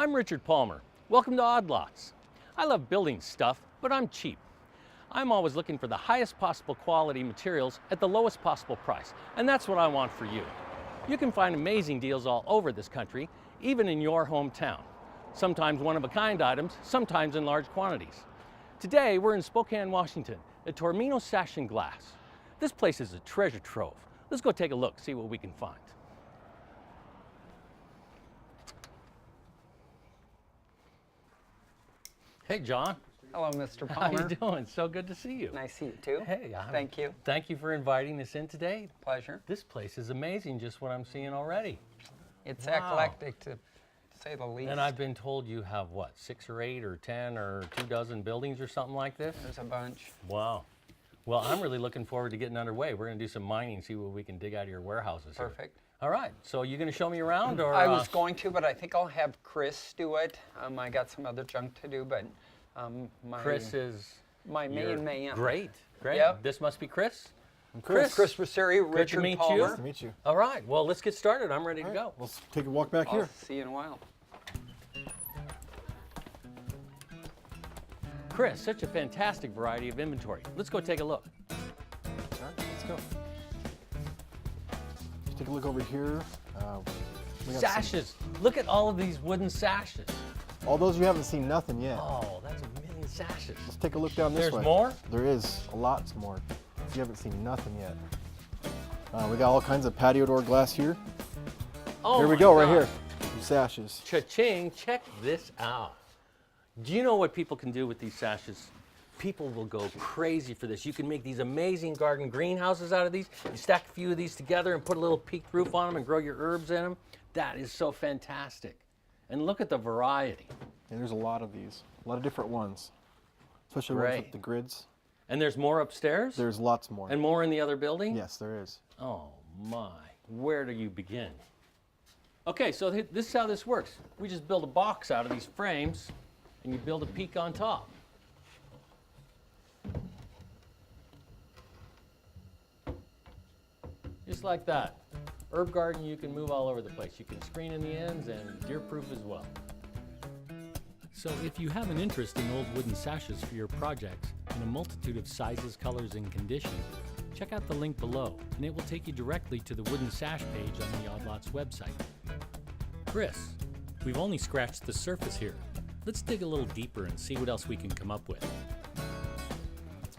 I'm Richard Palmer. Welcome to Odd Lots. I love building stuff, but I'm cheap. I'm always looking for the highest possible quality materials at the lowest possible price, and that's what I want for you. You can find amazing deals all over this country, even in your hometown. Sometimes one-of-a-kind items, sometimes in large quantities. Today, we're in Spokane, Washington, at Tormino Sash and Glass. This place is a treasure trove. Let's go take a look, see what we can find. Hey, John. Hello, Mr. How Palmer. you doing? So good to see you. Nice to see you, too. Hey, thank you. Thank you for inviting us in today. Pleasure. This place is amazing, just what I'm seeing already. It's Wow. eclectic, to say the least. And I've been told you have, what, 6 or 8 or 10 or 24 buildings or something like this? There's a bunch. Wow. Well, I'm really looking forward to getting underway. We're going to do some mining, see what we can dig out of your warehouses here. Perfect. All right. So you going to show me around? Or I was going to, but I think I'll have Chris do it. I got some other junk to do, but Chris is my main man. Great. Great. Yep. This must be Chris? I'm Chris Roseri, Richard to meet Palmer. you. Nice to meet you. All right. Well, let's get started. I'm ready to All go. right, let's take a walk back I'll here. see you in a while. Chris, such a fantastic variety of inventory. Let's go take a look. All right, let's go. Let's take a look over here. We got Sashes. Look at all of these wooden sashes. all those you haven't seen nothing yet. Oh, that's a million sashes. Let's take a look down this There's way. more? There is lots more. You haven't seen nothing yet. We got all kinds of patio door glass here. Oh, Here we my go, right God. here. Some sashes. Cha-ching, check this out. Do you know what people can do with these sashes? People will go crazy for this. You can make these amazing garden greenhouses out of these. You stack a few of these together and put a little peaked roof on them and grow your herbs in them. That is so fantastic. And look at the variety. Yeah, there's a lot of these. A lot of different ones. Especially ones Great. with the grids. And there's more upstairs? There's lots more. And more in the other building? Yes, there is. Oh my, where do you begin? Okay, so this is how this works. We just build a box out of these frames and you build a peak on top. Just like that. Herb garden, you can move all over the place. You can screen in the ends and deer-proof as well. So if you have an interest in old wooden sashes for your projects in a multitude of sizes, colors, and condition, check out the link below and it will take you directly to the wooden sash page on the Odd Lots website. Chris, we've only scratched the surface here. Let's dig a little deeper and see what else we can come up with.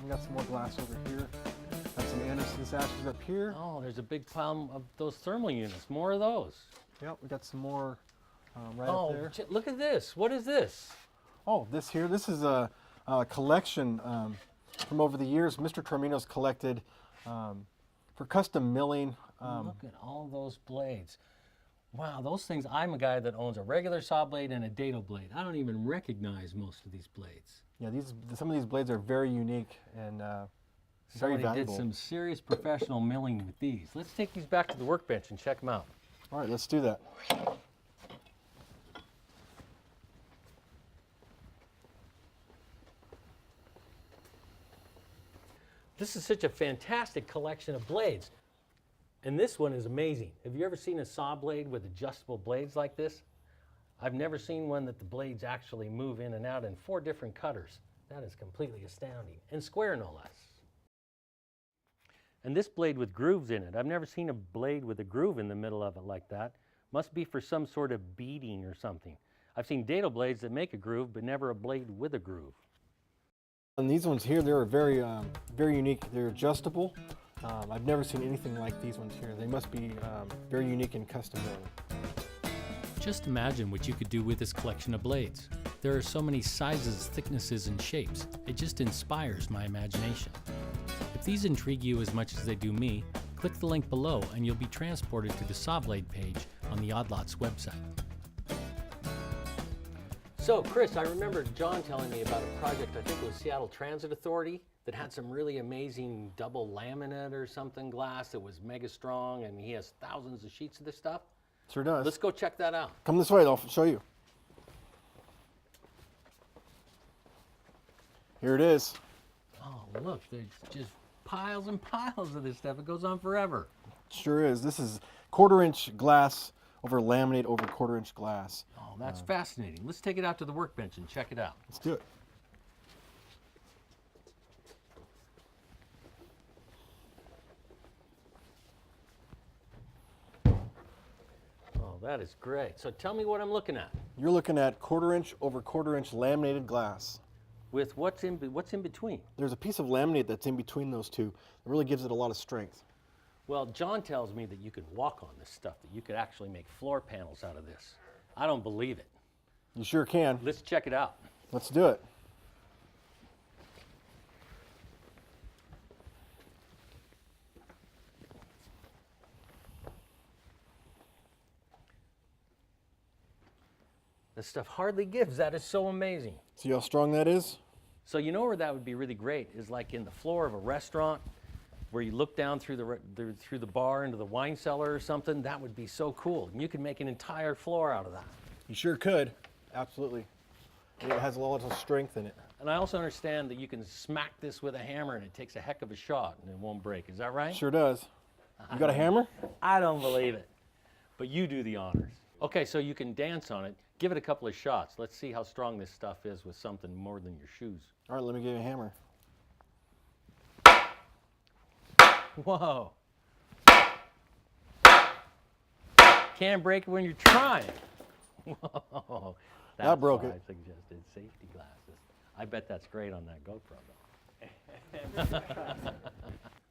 We got some more glass over here. Got some Anderson sashes up here. Oh, there's a big pile of those thermal units. More of those. Yep, we got some more right Oh, up there. look at this. What is this? Oh, this here, this is a collection from over the years. Mr. Tormino's collected for custom milling. Look at all those blades. Wow, those things, I'm a guy that owns a regular saw blade and a dado blade. I don't even recognize most of these blades. Yeah, some of these blades are very unique and very Somebody valuable. did some serious professional milling with these. Let's take these back to the workbench and check them out. All right, let's do that. This is such a fantastic collection of blades. And this one is amazing. Have you ever seen a saw blade with adjustable blades like this? I've never seen one that the blades actually move in and out in 4 different cutters. That is completely astounding. And square, no less. And this blade with grooves in it. I've never seen a blade with a groove in the middle of it like that. Must be for some sort of beading or something. I've seen dado blades that make a groove, but never a blade with a groove. And these ones here, they're very, very unique. They're adjustable. I've never seen anything like these ones here. They must be very unique and custom milling. Just imagine what you could do with this collection of blades. There are so many sizes, thicknesses, and shapes. It just inspires my imagination. If these intrigue you as much as they do me, click the link below and you'll be transported to the saw blade page on the Odd Lots website. So, Chris, I remember John telling me about a project, I think it was Seattle Transit Authority, that had some really amazing double laminate or something glass that was mega strong, and he has thousands of sheets of this stuff. Sure does. Let's go check that out. Come this way, I'll show you. Here it is. Oh, look, there's just piles and piles of this stuff. It goes on forever. Sure is. This is 1/4 inch glass over laminate over 1/4 inch glass. Oh, Wow, that's fascinating. Let's take it out to the workbench and check it out. Let's do it. Oh, that is great. So tell me what I'm looking at. You're looking at 1/4 inch over 1/4 inch laminated glass. With what's in between? There's a piece of laminate that's in between those two that really gives it a lot of strength. Well, John tells me that you could walk on this stuff, that you could actually make floor panels out of this. I don't believe it. You sure can. Let's check it out. Let's do it. This stuff hardly gives. That is so amazing. See how strong that is? So you know where that would be really great is like in the floor of a restaurant where you look down through the bar into the wine cellar or something. That would be so cool. And you could make an entire floor out of that. You sure could. Absolutely. It has a lot of strength in it. And I also understand that you can smack this with a hammer and it takes a heck of a shot and it won't break. Is that right? Sure does. You got a hammer? I don't believe it. But you do the honors. Okay, so you can dance on it. Give it a couple of shots. Let's see how strong this stuff is with something more than your shoes. All right, let me give you a hammer. Whoa. Can't break it when you're trying. Whoa. That broke why it. I suggested safety glasses. I bet that's great on that GoPro though.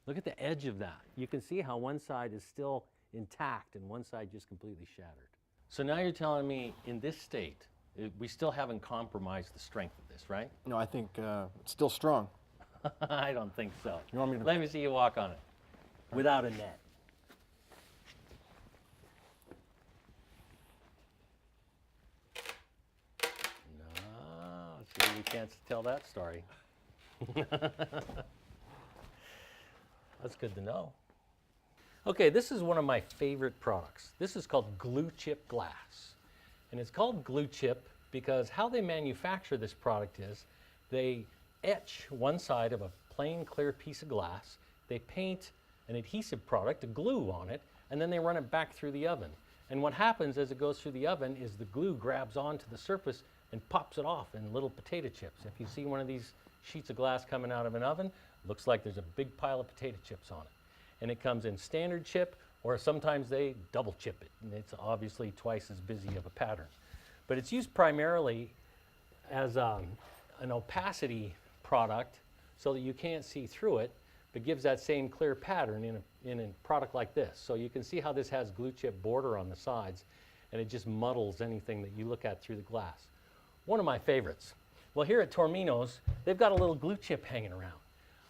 Look at the edge of that. You can see how one side is still intact and one side just completely shattered. So now you're telling me in this state, we still haven't compromised the strength of this, right? No, I think it's still strong. I don't think so. You want me to? Let me see you walk on it without a net. No, see, you can't tell that story. That's good to know. Okay, this is one of my favorite products. This is called glue chip glass. And it's called glue chip because how they manufacture this product is they etch one side of a plain clear piece of glass, they paint an adhesive product, a glue on it, and then they run it back through the oven. And what happens as it goes through the oven is the glue grabs onto the surface and pops it off in little potato chips. If you see one of these sheets of glass coming out of an oven, looks like there's a big pile of potato chips on it. And it comes in standard chip, or sometimes they double chip it, and it's obviously twice as busy of a pattern. But it's used primarily as an opacity product so that you can't see through it, but gives that same clear pattern in a product like this. So you can see how this has glue chip border on the sides, and it just muddles anything that you look at through the glass. One of my favorites. Well, here at Tormino's, they've got a little glue chip hanging around.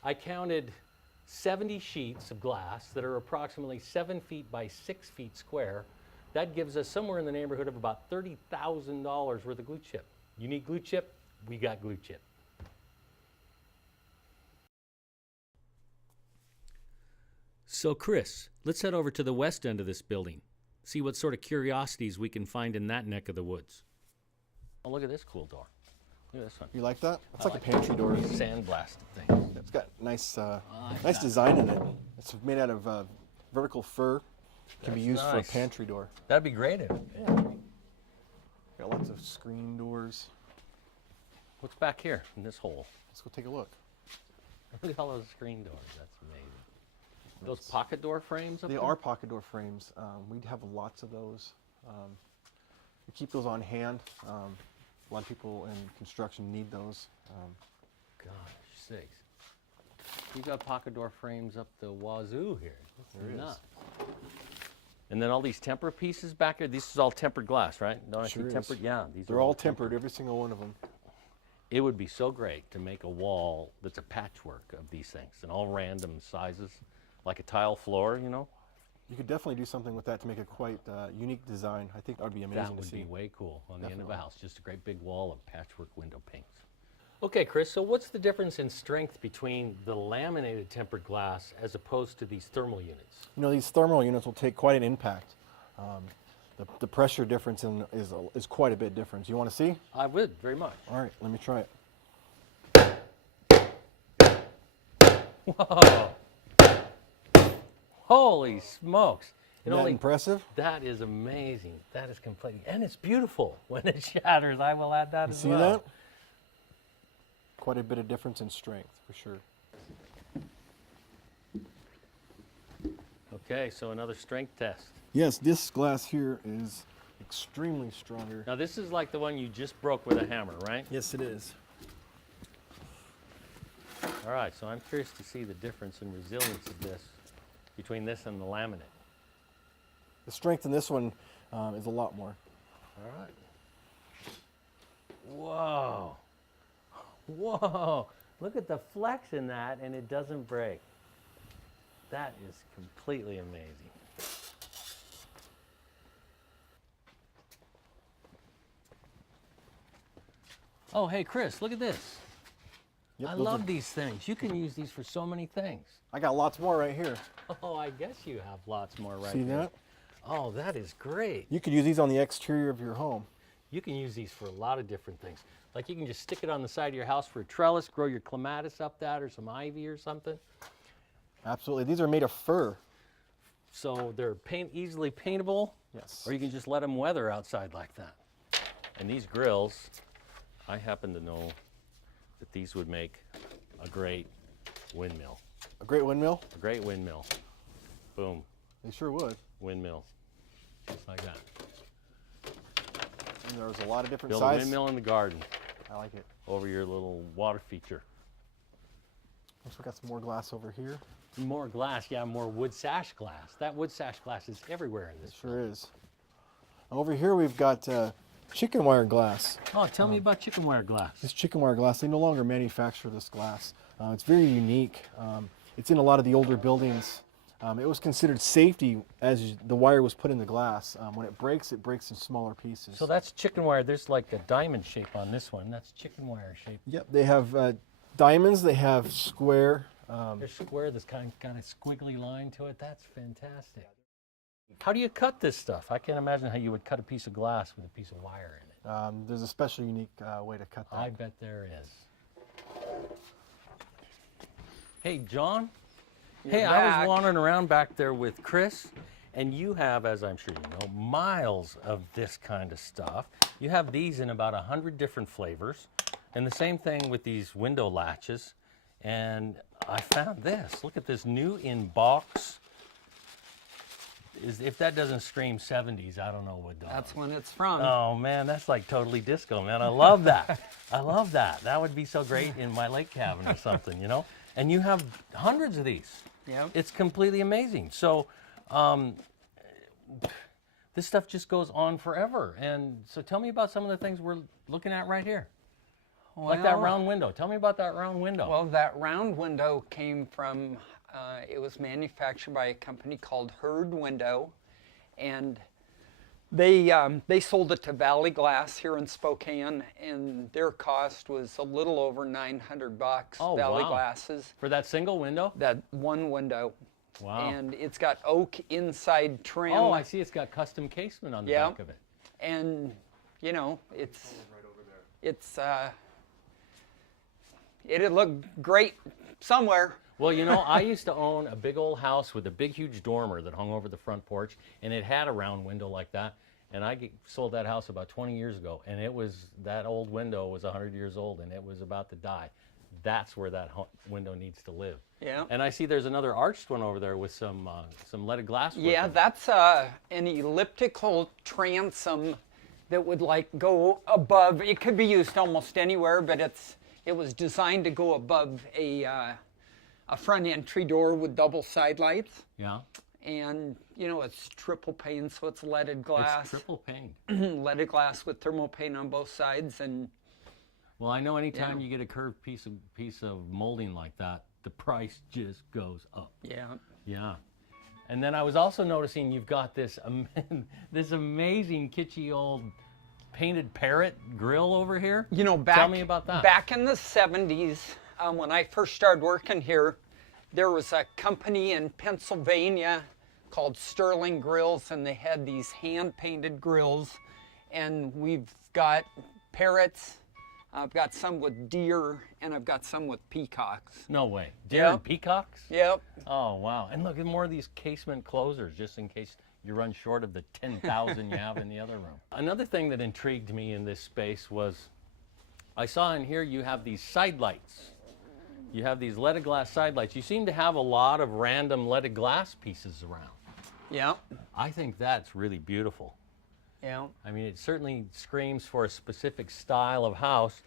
I counted 70 sheets of glass that are approximately 7 feet by 6 feet square. That gives us somewhere in the neighborhood of about $30,000 worth of glue chip. You need glue chip? We got glue chip. So Chris, let's head over to the west end of this building. See what sort of curiosities we can find in that neck of the woods. Oh, look at this cool door. Look at this one. You like that? It's like a pantry door. Sandblasted thing. It's got nice, nice design in it. It's made out of vertical fur. Can be used for a pantry door. That'd be great. Yeah. Got lots of screen doors. What's back here in this hole? Let's go take a look. Look at all those screen doors. That's amazing. Those pocket door frames up They there? are pocket door frames. We have lots of those. We keep those on hand. A lot of people in construction need those. Gosh, sakes. You got pocket door frames up the wazoo here. There Nuts. And then all these temper pieces back here. This is all tempered glass, right? Don't I Sure see is. tempered? Yeah, these They're are all tempered, every single one of them. It would be so great to make a wall that's a patchwork of these things and all random sizes, like a tile floor, you know? You could definitely do something with that to make a quite unique design. I think that would be amazing That to would see. be way cool on the end of a Definitely. house, just a great big wall of patchwork window panes. Okay, Chris, so what's the difference in strength between the laminated tempered glass as opposed to these thermal units? You know, these thermal units will take quite an impact. The pressure difference is quite a bit different. You want to see? I would, very much. All right, let me try it. Whoa! Holy smokes! Isn't that impressive? That is amazing. That is completely, and it's beautiful when it shatters. I will add that You as see well. that? Quite a bit of difference in strength, for sure. Okay, so another strength test. Yes, this glass here is extremely stronger. Now this is like the one you just broke with a hammer, right? Yes, it is. All right, so I'm curious to see the difference in resilience of this between this and the laminate. The strength in this one is a lot more. All right. Whoa. Whoa. Look at the flex in that, and it doesn't break. That is completely amazing. Oh, hey, Chris, look at this. Yep, I those love are- these things. You can use these for so many things. I got lots more right here. Oh, I guess you have lots more right See there. that? Oh, that is great. You could use these on the exterior of your home. You can use these for a lot of different things. Like you can just stick it on the side of your house for a trellis, grow your clematis up that or some ivy or something. Absolutely. These are made of fir. So they're easily paintable, Yes. or you can just let them weather outside like that. And these grills, I happen to know that these would make a great windmill. A great windmill? A great windmill. Boom, They sure would. windmill. Just like that. And there's a lot of different Build sizes. a windmill in the garden I like it. over your little water feature. Also got some more glass over here. More glass, yeah, more wood sash glass. That wood sash glass is everywhere in this. Sure is. Over here we've got chicken wire glass. Oh, tell me about chicken wire glass. This chicken wire glass, they no longer manufacture this glass. It's very unique. It's in a lot of the older buildings. It was considered safety as the wire was put in the glass. When it breaks in smaller pieces. So that's chicken wire. There's like a diamond shape on this one. That's chicken wire shape. Yep, they have diamonds, they have square. There's square that's kind of got a squiggly line to it. That's fantastic. How do you cut this stuff? I can't imagine how you would cut a piece of glass with a piece of wire in it. There's a special unique way to cut that. I bet there is. Hey, John. Hey, I was back. wandering around back there with Chris, and you have, as I'm sure you know, miles of this kind of stuff. You have these in about 100 different flavors, and the same thing with these window latches. And I found this. Look at this new in box. If that doesn't scream 70s, I don't know what does. That's when it's from. Oh man, that's like totally disco, man. I love that. I love that. That would be so great in my lake cabin or something, you know? And you have hundreds of these. Yep. It's completely amazing. So this stuff just goes on forever. And so tell me about some of the things we're looking at right here. Like that Well- round window. Tell me about that round window. Well, that round window came from, it was manufactured by a company called Hurd Window, and they sold it to Valley Glass here in Spokane, and their cost was a little over $900. Oh, Valley wow. Glasses, For that single window? that one window. Wow. And it's got oak inside trim. Oh, I see it's got custom casement on the Yeah. back of it. And you know, it'd look great somewhere. Well, you know, I used to own a big old house with a big, huge dormer that hung over the front porch, and it had a round window like that. And I sold that house about 20 years ago, and that old window was 100 years old, and it was about to die. That's where that window needs to live. Yeah. And I see there's another arched one over there with some leaded glass. with Yeah, it. that's an elliptical transom that would like go above. It could be used almost anywhere, but it was designed to go above a front entry door with double side lights. Yeah. And you know, it's triple pane, so it's leaded glass. It's triple pane. Leaded glass with thermal pane on both sides, and Well, I know anytime Yeah. you get a curved piece of molding like that, the price just goes up. yeah. Yeah. And then I was also noticing you've got this this amazing kitschy old painted parrot grill over here. You know, Tell me about that. Back in the 70s, when I first started working here, there was a company in Pennsylvania called Sterling Grills, and they had these hand-painted grills. And we've got parrots. I've got some with deer, and I've got some with peacocks. No way. Deer Yep. and peacocks? Yep. Oh, wow. And look at more of these casement closers just in case you run short of the 10,000 you have in the other room. Another thing that intrigued me in this space was, I saw in here you have these side lights. You have these leaded glass side lights. You seem to have a lot of random leaded glass pieces around. Yeah. I think that's really beautiful. Yeah. I mean, it certainly screams for a specific style of house,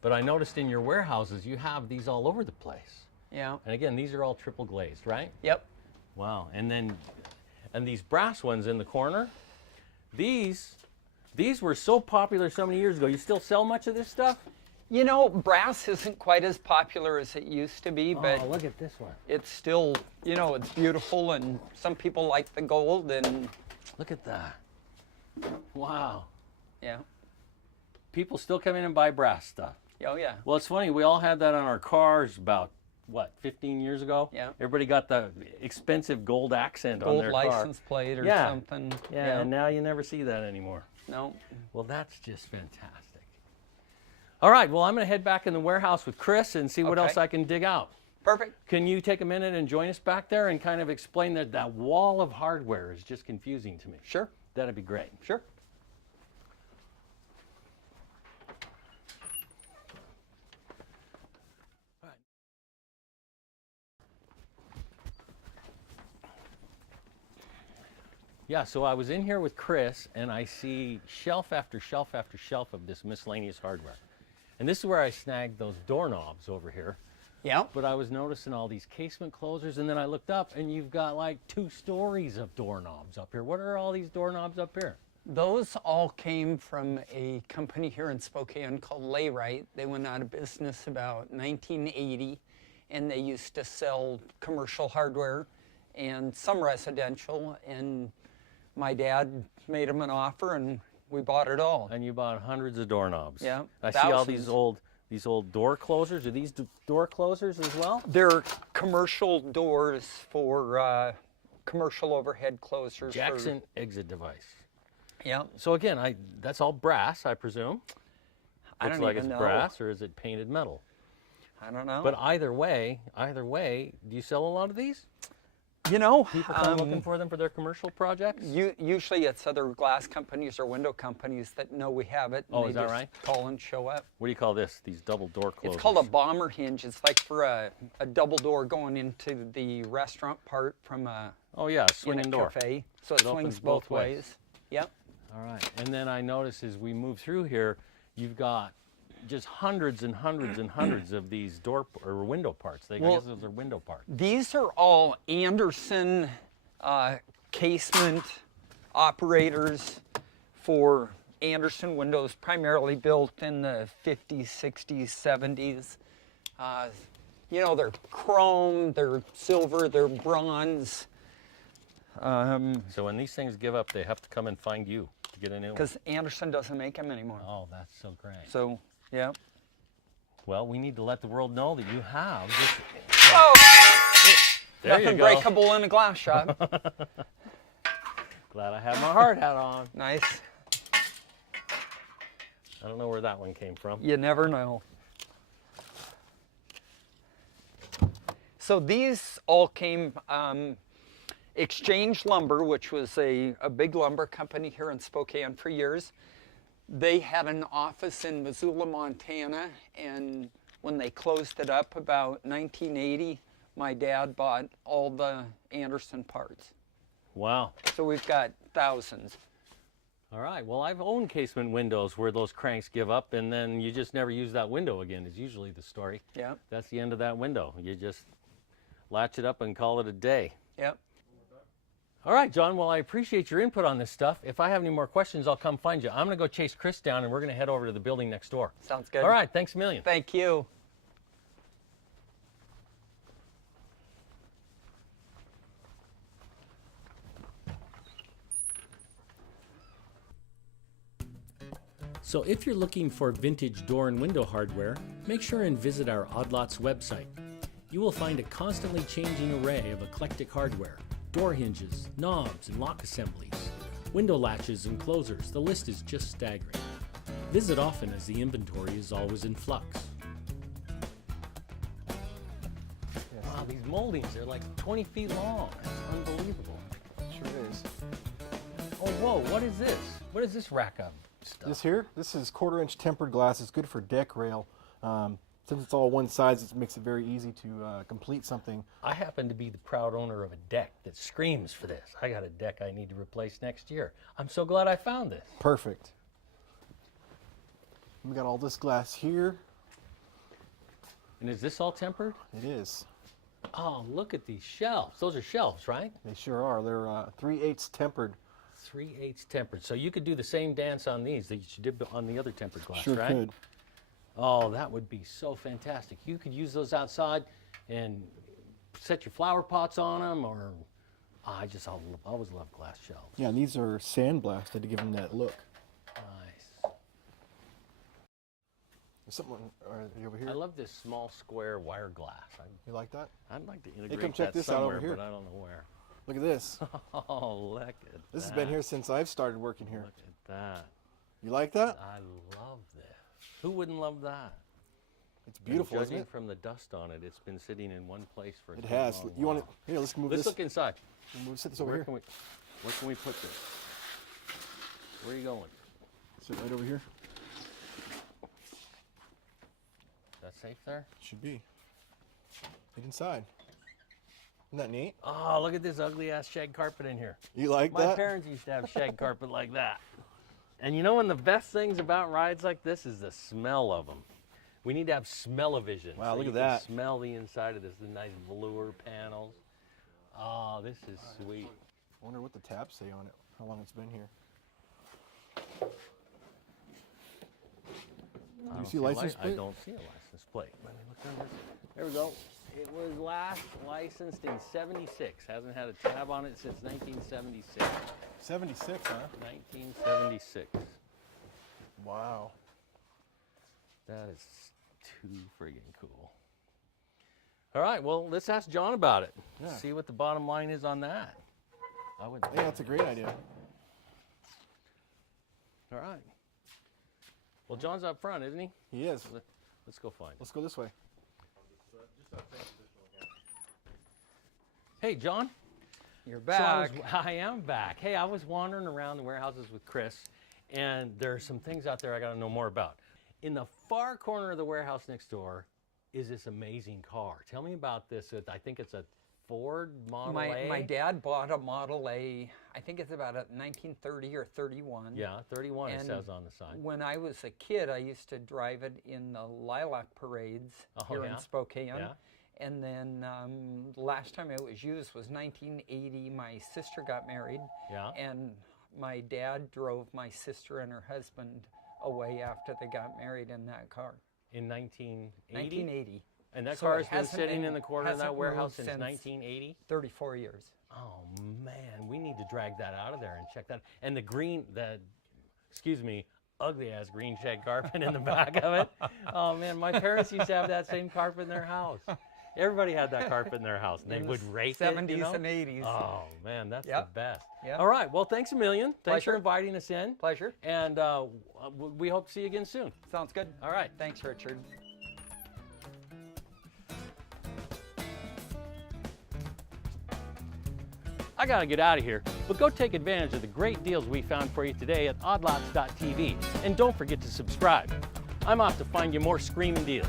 but I noticed in your warehouses you have these all over the place. Yeah. And again, these are all triple glazed, right? Yep. Wow. And these brass ones in the corner, these were so popular so many years ago. You still sell much of this stuff? You know, brass isn't quite as popular as it used to be, but Oh, look at this one. it's still, you know, it's beautiful, and some people like the gold, and Look at that. Wow. yeah. People still come in and buy brass stuff. Oh, yeah. Well, it's funny. We all had that on our cars about, what, 15 years ago? Yeah. Everybody got the expensive gold accent on Gold their license plate or Yeah. something. Yeah, and now you never see that anymore. No. Well, that's just fantastic. All right, well, I'm going to head back in the warehouse with Chris and see what Okay. else I can dig out. Perfect. Can you take a minute and join us back there and kind of explain that wall of hardware is just confusing to me? Sure. That'd be great. Sure. Yeah, so I was in here with Chris, and I see shelf after shelf after shelf of this miscellaneous hardware. And this is where I snagged those doorknobs over here. Yeah. But I was noticing all these casement closers, and then I looked up, and you've got like 2 stories of doorknobs up here. What are all these doorknobs up here? Those all came from a company here in Spokane called LoRez. They went out of business about 1980, and they used to sell commercial hardware and some residential. And my dad made them an offer, and we bought it all. And you bought hundreds of doorknobs. Yeah, I see all thousands. these old door closers. Are these door closers as well? They're commercial doors for commercial overhead closers. Jackson exit device. Yeah. So again, that's all brass, I presume. I Looks don't like even it's know. brass, or is it painted metal? I don't know. But either way, do you sell a lot of these? you know, People come looking for them for their commercial projects? usually it's other glass companies or window companies that know we have it. And Oh, they is that just right? call and show up. What do you call this? These double door closers? It's called a bomber hinge. It's like for a double door going into the restaurant part from a Oh yeah, a in a swinging door. cafe. So it It opens swings both both ways. ways. Yep. All right, and then I notice as we move through here, you've got just hundreds and hundreds and hundreds of these door or window parts. I Well- guess those are window parts. These are all Anderson casement operators for Anderson windows, primarily built in the 50s, 60s, 70s. You know, they're chrome, they're silver, they're bronze. So when these things give up, they have to come and find you to get a new one. Because Anderson doesn't make them anymore. Oh, that's so great. So, yeah. Well, we need to let the world know that you have this. Oh, There nothing you go. breakable in a glass shop. Glad I have my hard hat on. Nice. I don't know where that one came from. You never know. So these all came, Exchange Lumber, which was a big lumber company here in Spokane for years. They had an office in Missoula, Montana, and when they closed it up about 1980, my dad bought all the Anderson parts. Wow. So we've got thousands. All right. Well, I've owned casement windows where those cranks give up and then you just never use that window again is usually the story. Yeah, That's the end of that window. You just latch it up and call it a day. yep. All right, John. Well, I appreciate your input on this stuff. If I have any more questions, I'll come find you. I'm going to go chase Chris down and we're going to head over to the building next door. Sounds good. All right. Thanks a million. Thank you. So if you're looking for vintage door and window hardware, make sure and visit our Odd Lots website. You will find a constantly changing array of eclectic hardware, door hinges, knobs, and lock assemblies, window latches and closers. The list is just staggering. Visit often as the inventory is always in flux. Wow, these moldings, they're like 20 feet long. It's unbelievable. Sure is. this? Oh, whoa, what is this? What is this rack of stuff? This is 1/4-inch tempered glass. It's good for deck rail. Since it's all one size, it makes it very easy to complete something. I happen to be the proud owner of a deck that screams for this. I got a deck I need to replace next year. I'm so glad I found this. Perfect. We got all this glass here. And is this all tempered? It is. Oh, look at these shelves. Those are shelves, right? They sure are. They're 3/8 tempered. 3/8 tempered. So you could do the same dance on these that you did on the other tempered glass, Sure right? could. Oh, that would be so fantastic. You could use those outside and set your flower pots on them, or I just always love glass shelves. Yeah, and these are sandblasted to give them that look. Nice. There's something over here. I love this small square wire glass. You like that? I'd like to come integrate check that this out somewhere, over here. but I don't know where. Look at this. Oh, look at This has that. been here since I've started working here. Look at that. You like that? I love this. Who wouldn't love that? It's beautiful, And isn't judging it? from the dust on it, it's been sitting in one place for a It good has. long You want while. it? Here, let's move Let's this. look inside. Sit this over Where here. can we put this? Where are you going? Sit right over here. Is that safe there? Should be. Get inside. Isn't that neat? Oh, look at this ugly ass shag carpet in here. You like My that? parents used to have shag carpet like that. And you know, one of the best things about rides like this is the smell of them. We need to have smell-o-vision. Wow, so look you at can that. smell the inside of this, the nice velour panels. Oh, this is sweet. I wonder what the tabs say on it. How long it's been here. I you don't see license I plate? don't see a license plate. Let me look under this. There we go. It was last licensed in '76. Hasn't had a tab on it since 1976. 76, huh? 1976. Wow. That is too friggin' cool. All right, well, let's ask John about it. Yeah. See what the bottom line is on that. I would. Yeah, that's a great idea. All right. Well, John's up front, isn't he? He is. Let's go find him. Let's go this way. Hey, John. You're So back. I am back. Hey, I was wandering around the warehouses with Chris, and there are some things out there I got to know more about. In the far corner of the warehouse next door is this amazing car. Tell me about this. I think it's a Ford Model A. My dad bought a Model A, I think it's about a 1930 or 31. Yeah, 31 it And says on the side. When I was a kid, I used to drive it in the lilac parades here yeah? in Spokane. Yeah. And then last time it was used was 1980. My sister got married. Yeah. And my dad drove my sister and her husband away after they got married in that car. In 1980? 1980. And that So car it has been hasn't sitting been- in the corner of that hasn't warehouse moved since since 1980? 34 years. Oh man, we need to drag that out of there and check that. And the ugly ass green shag carpet in the back of it. Oh man, my parents used to have that same carpet in their house. Everybody had that carpet in their house, and they In the would rake 70s it, you know? and 80s. Oh man, that's Yep. the best. Yep. All right, well, thanks a million. Thanks for Pleasure. inviting us in. Pleasure. And we hope to see you again soon. Sounds good. All right. Thanks, Richard. I gotta get out of here, but go take advantage of the great deals we found for you today at oddlots.tv. And don't forget to subscribe. I'm off to find you more screaming deals.